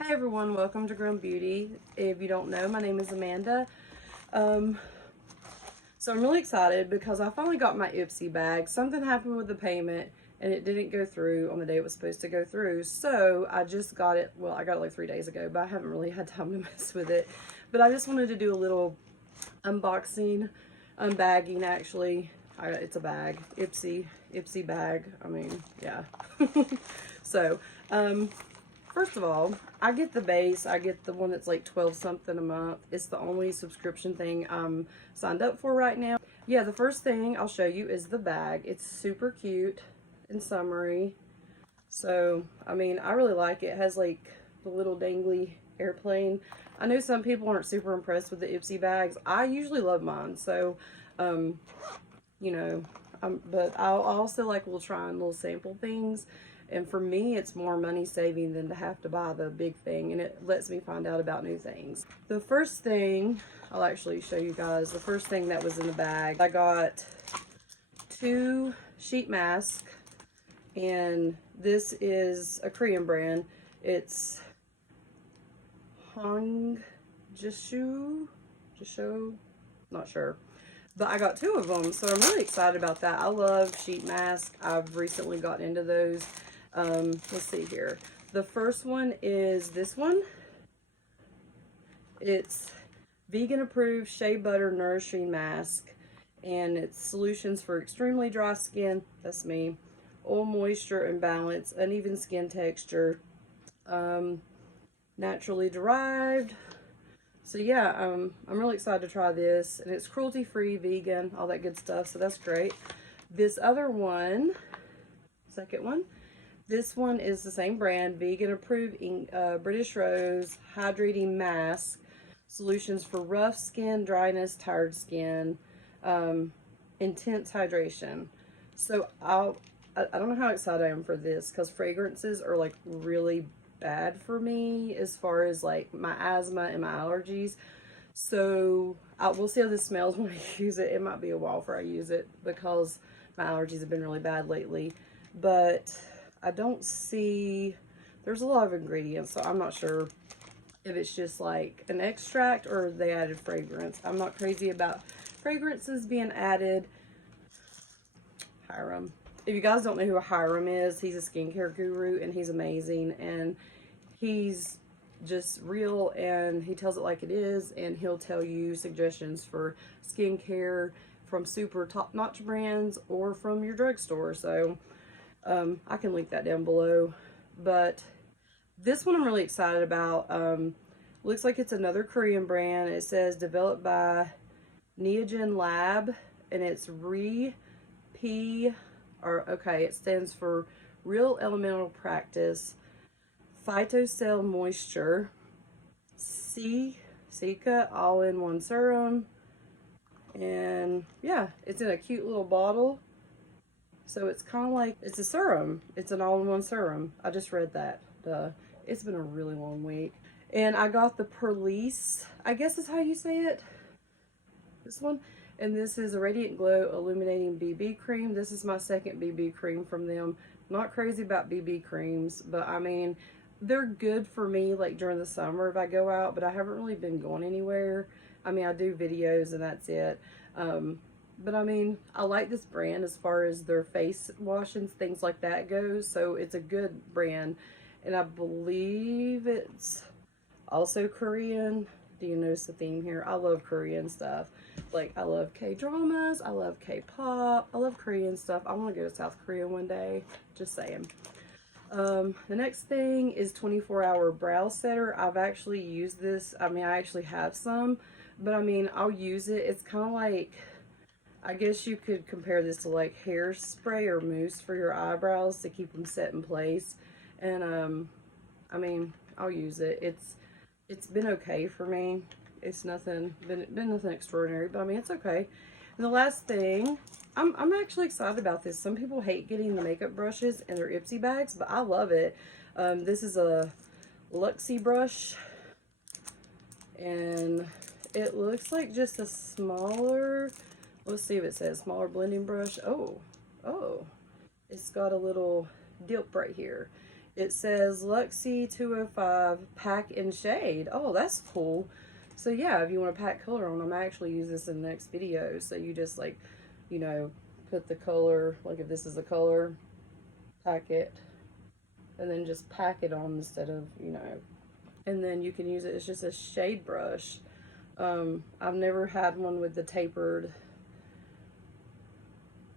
Hi everyone, welcome to Grown Beauty. If you don't know, my name is Amanda. Um, so I'm really excited because I finally got my IPSY bag. Something happened with the payment and it didn't go through on the day it was supposed to go through. So I just got it, well, I got it like 3 days ago, but I haven't really had time to mess with it. But I just wanted to do a little unboxing, unbagging actually. It's a bag, IPSY bag. I mean, yeah. So, first of all, I get the base. I get the one that's like 12 something a month. It's the only subscription thing I'm signed up for right now. Yeah, the first thing I'll show you is the bag. It's super cute and summery. So, I mean, I really like it. It has like the little dangly airplane. I know some people aren't super impressed with the IPSY bags. I usually love mine. So, um, you know, but I'll also like little trying little sample things. And for me, it's more money saving than to have to buy the big thing, and it lets me find out about new things. The first thing, I'll actually show you guys, the first thing that was in the bag, I got 2 sheet masks, and this is a Korean brand. It's Jisho, not sure. But I got 2 of them, so I'm really excited about that. I love sheet masks. I've recently gotten into those. Let's see here. The first one is this one. It's vegan approved shea butter nourishing mask, and it's solutions for extremely dry skin. That's me. Oil, moisture, and balance, uneven skin texture, naturally derived. So yeah, I'm really excited to try this, and it's cruelty-free, vegan, all that good stuff, so that's great. This other one, second one, this one is the same brand, vegan approved British Rose hydrating mask, solutions for rough skin, dryness, tired skin, intense hydration. So I don't know how excited I am for this because fragrances are like really bad for me as far as like my asthma and my allergies. So we'll see how this smells when I use it. It might be a while before I use it because my allergies have been really bad lately. But I don't see, there's a lot of ingredients, so I'm not sure if it's just like an extract or they added fragrance. I'm not crazy about fragrances being added. Hiram. If you guys don't know who Hiram is, he's a skincare guru and he's amazing, and he's just real and he tells it like it is, and he'll tell you suggestions for skincare from super top-notch brands or from your drugstore. So I can link that down below. But this one I'm really excited about. Looks like it's another Korean brand. It says developed by Neogen Lab, and it's it stands for Real Elemental Practice, Phytocell Moisture, Cica all-in-one serum, and yeah, it's in a cute little bottle. So it's kind of like, it's a serum. It's an all-in-one serum. I just read that. Duh. It's been a really long week. And I got the Perlice, I guess is how you say it. This one. And this is a Radiant Glow Illuminating BB Cream. This is my second BB cream from them. Not crazy about BB creams, but I mean, they're good for me like during the summer if I go out, but I haven't really been going anywhere. I mean, I do videos and that's it. But I mean, I like this brand as far as their face wash and things like that goes. So it's a good brand. And I believe it's also Korean. Do you notice the theme here? I love Korean stuff. Like, I love K-dramas. I love K-pop. I love Korean stuff. I want to go to South Korea one day. Just saying. The next thing is 24-hour brow setter. I've actually used this. I mean, I actually have some. But, I mean, I'll use it. It's kind of like, I guess you could compare this to like hairspray or mousse for your eyebrows to keep them set in place. And, I mean, I'll use it. It's been okay for me. It's been nothing extraordinary, but I mean, it's okay. And the last thing, I'm actually excited about this. Some people hate getting the makeup brushes in their IPSY bags, but I love it. This is a Luxie brush, and it looks like just a smaller, let's see if it says smaller blending brush. Oh, it's got a little dip right here. It says Luxie 205 pack and shade. Oh, that's cool. So yeah, if you want to pack color on them, I actually use this in the next video. So you just like, you know, put the color, like if this is the color, pack it, and then just pack it on instead of, you know, and then you can use it. It's just a shade brush. I've never had one with the tapered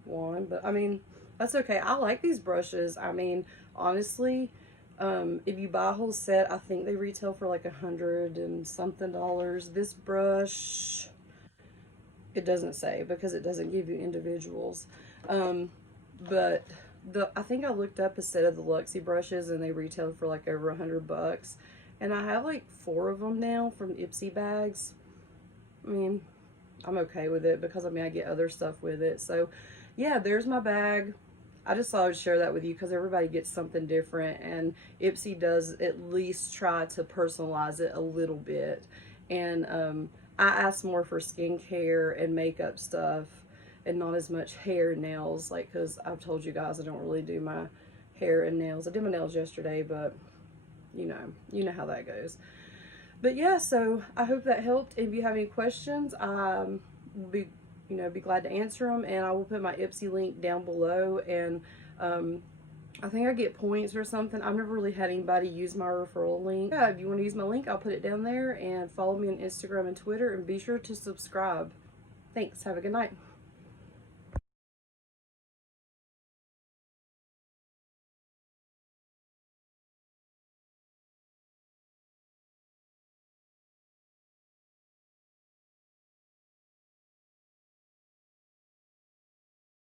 one, but I mean, that's okay. I like these brushes. I mean, honestly, if you buy a whole set, I think they retail for like $100 and something. This brush, it doesn't say because it doesn't give you individuals. But I think I looked up a set of the Luxie brushes and they retail for like over $100. And I have like 4 of them now from IPSY bags. I mean, I'm okay with it because I mean, I get other stuff with it. So yeah, there's my bag. I just thought I would share that with you because everybody gets something different, and IPSY does at least try to personalize it a little bit. And I asked more for skincare and makeup stuff and not as much hair and nails, like, because I've told you guys I don't really do my hair and nails. I did my nails yesterday, but you know how that goes. But yeah, so I hope that helped. If you have any questions, will be glad to answer them, and I will put my IPSY link down below. And I think I get points or something. I've never really had anybody use my referral link. Yeah, if you want to use my link, I'll put it down there, and follow me on Instagram and Twitter, and be sure to subscribe. Thanks. Have a good night.